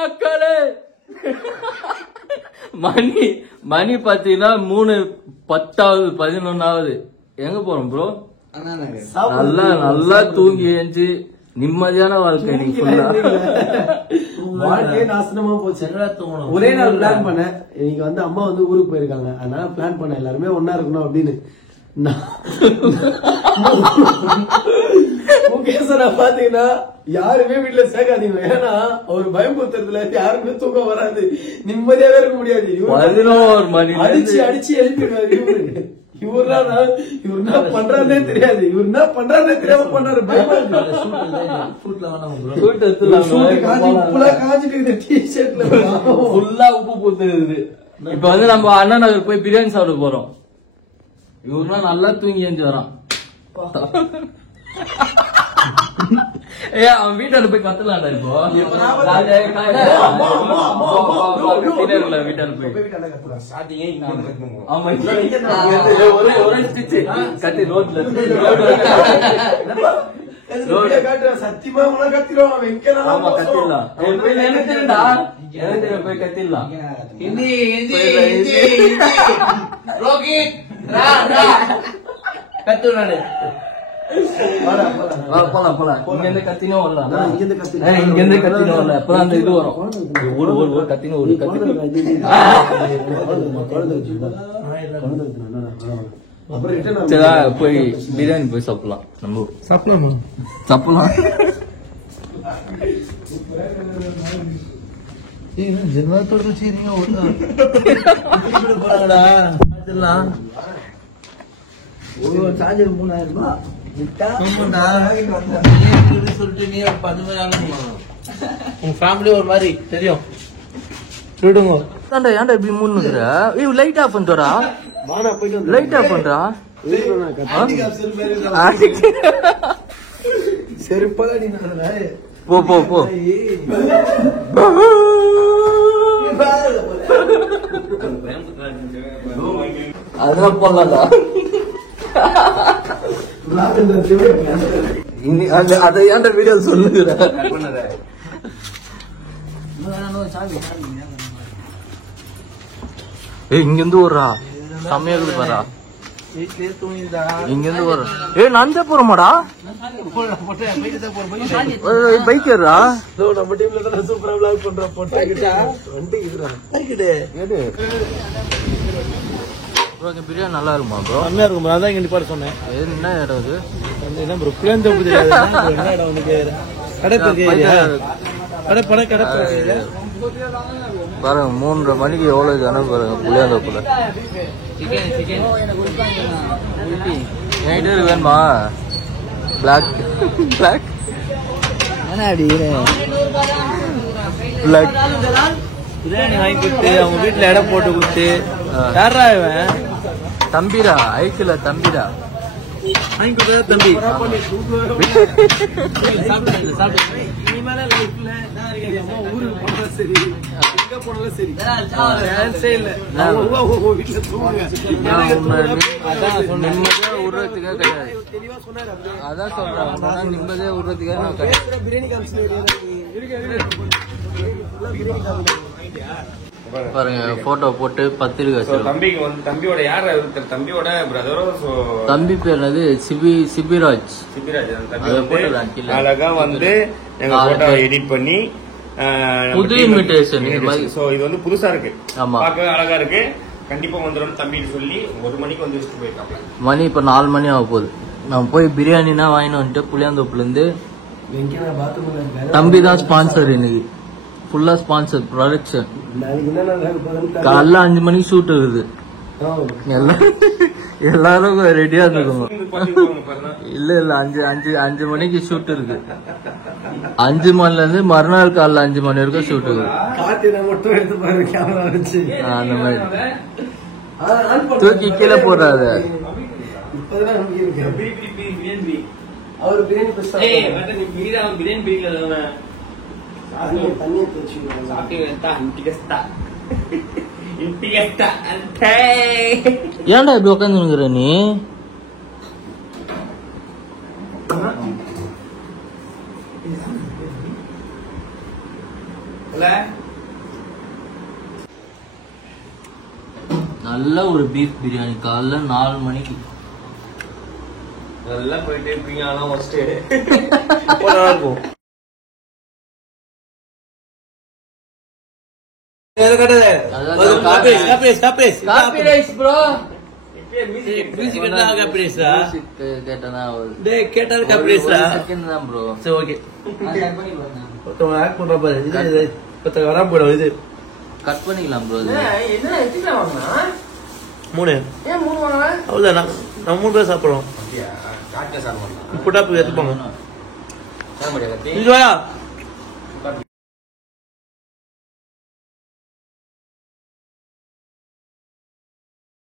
மக்களே மணி பாத்தீங்கன்னா 3:10 11 எங்க போறோம் ப்ரோ? நல்லா தூங்கி ஏஞ்சி நிம்மதியான வாழ்க்கை. நீங்க வாழ்க்கையே நாசனமா போச்சு. ஒரே நாள் பிளான் பண்ணேன். இன்னைக்கு வந்து அம்மா வந்து ஊருக்கு போயிருக்காங்க, அதனால பிளான் பண்ண எல்லாருமே ஒன்னா இருக்கணும் அப்படின்னு. முகேஸ்வரா பாத்தீங்கன்னா யாருமே வீட்டுல சேர்க்காதீங்க, ஏன்னா அவர் பயம்புத்துறதுல யாருமே தூக்கம் வராது, நிம்மதியாவே இருக்க முடியாது. 11 மணி அடிச்சு எழுப்பிடுவாரு. இவரு என்ன பண்றாருன்னே தெரியாது, இவர் என்ன பண்றாருன்னே தெரியாம பண்றாரு. பயமா உப்பு பூத்துருது. இப்ப வந்து நம்ம அண்ணா நகர் போய் பிரியாணி சாப்பிட போறோம். இவருனா நல்லா தூங்கி ஏஞ்சி வரான். அவன் வீட்டால போய் கத்தலாம்டா. இப்போ வீட்டால போய் ஒரே ஸ்டிச் கட்டி ரோட்ல சத்தியமா கத்திரும். போய் கத்திடலாம். கத்துறானு போலாம். இங்க இருந்து கத்தினோ வரலாம், இங்க இருந்து கத்தினோ வரல. அப்பதான் அந்த இது வரும். ஒரு கத்தினோ ஒரு போய் பிரியாணி போய் சாப்பிடலாம். நம்ம சாப்பிடலாம். சார்ஜர் 3000 ரூபாய் சொல்லிட்டு நீ 10,000 உங்க ஃபேமிலி ஒரு மாதிரி தெரியும். விடுங்க. ஏன்டா இப்படி மூணுங்கிற? லைட் ஆஃப் பண்றா. லைட் ஆஃப் பண்றா. போ அதெல்லாம் போடலாம். அதை ஏன்டா வீடியோ சொல்லுகிற? இங்க இருந்து வர்றா சமையல் பாரா. இங்க இருந்து வர நஞ்ச போறமாடா. பைக் ஏறா. நம்ம டீம்ல தான் சூப்பரா விளாக் பண்றோம். பிரியாணி நல்லா இருக்குமா ப்ரோ? செம்மையா இருக்கும் ப்ரோ. அதான் இங்க நிப்பாட சொன்னேன். என்ன இடம் இது? என்ன ப்ரோ புளியாந்தோப்பு தெரியாது? என்ன இடம் வந்து கடை பாருங்க 3:30 மணிக்கு எவ்வளவு ஜனம் பாருங்க புளியாந்தோப்புல. என்கிட்ட வேணுமா? பிளாக் பிரியாணி வாங்கி கொடுத்து அவங்க வீட்டுல இடம் போட்டு கொடுத்து. யாரா இவன்? தம்பிடா, ஐக்கில தம்பிடா. வாங்கி கொடுத்தா தம்பி. ஊருக்கு போனா சரி, எங்க போனாலும் சரி, நிம்மதியா விடுறதுக்காக கிடையாது. அதான் சொல்றேன், நிம்மதியா விடுறதுக்காக பிரியாணி பாருங்க. போட்டோ போட்டு பத்திரிக்கை தம்பிக்கு வந்து தம்பியோட யார் தம்பியோட பிரதரோ தம்பி பேர் என்னது? சிபிராஜ். அழகா வந்து எங்க போட்டோ எடிட் பண்ணி புது இன்விடேஷன். இது வந்து புதுசா இருக்கு, ஆமா பார்க்கவே அழகா இருக்கு. கண்டிப்பா வந்துடும் தம்பின்னு சொல்லி 1 மணிக்கு வந்து வச்சுட்டு போயிருக்காங்க. மணி இப்ப 4 மணி ஆக போகுது. நான் போய் பிரியாணினா வாங்கிட்டு வந்துட்டு புளியாந்தோப்புல இருந்து. தம்பி தான் ஸ்பான்சர் இன்னைக்கு, ஃபுல்லா ஸ்பான்சர் ப்ரொடக்ஷன். காலைல 5 மணிக்கு ஷூட் இருக்குது. எல்லாரும் ரெடியா இருந்துக்கோங்க. இல்ல 5 மணிக்கு ஷூட் இருக்கு. 5 மணில இருந்து மறுநாள் காலைல 5 மணி வரைக்கும் ஷூட் இருக்கு. அந்த மாதிரி தூக்கி கீழே போடாத. ஏன்டா இப்படி உட்காந்துங்கிற நீ? நல்ல ஒரு பீஃப் பிரியாணி காலைல 4 மணிக்கு நல்லா போயிட்டு இருப்பீங்க. ஆனா ஃபர்ஸ்ட் இருக்கும். கட் பண்ணிக்கலாம் ப்ரோ. மூணு அவ்வளவுதான். நம்ம 3 பேர் சாப்பிடுறோம். புட்டாப்பு எடுத்துப்பாங்க.